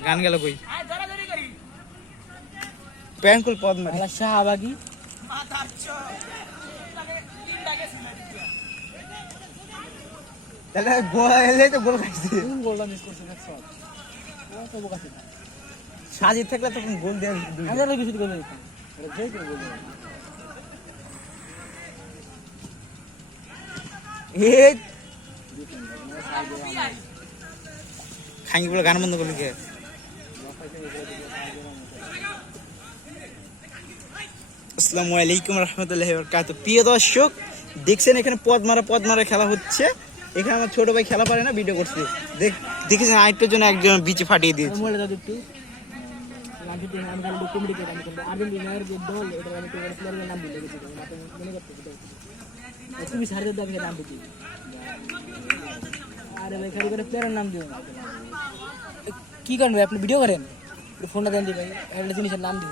গান গেল কই প্যাঙ্কুল পদ মারি শাহবাগি তাহলে গোল এলে তো গোল খাইছে গোলটা মিস করছে সব ও তো বোকা ছিল সাজিদ থাকলে তখন গোল দেওয়া আমরা লোক কিছু গোল দিতাম এটা যেই করে গোল এই খাঙ্গি বলে গান বন্ধ করলি কে আসসালামু আলাইকুম রহমতুল্লাহি ওয়া বারাকাতুহু প্রিয় দর্শক দেখছেন এখানে পদ মারা খেলা হচ্ছে এখানে আমার ছোট ভাই খেলা পারে না ভিডিও করছে দেখেছেন আইটের জন্য একজন বিচে ফাটিয়ে দিয়েছে মোলে দাও একটু লাঞ্চে আমি কাল কমিটি করে আমি আর্জেন্টিনার যে দল এটা আমি প্লেয়ারের নাম ভুলে গেছি আপনি মনে করতে তুমি সারদের দাবি নাম দিতে আরে ভাই খালি করে প্লেয়ারের নাম দিও কি করেন ভাই আপনি ভিডিও করেন ফোনটা দেন দি ভাই একটা জিনিসের নাম দিন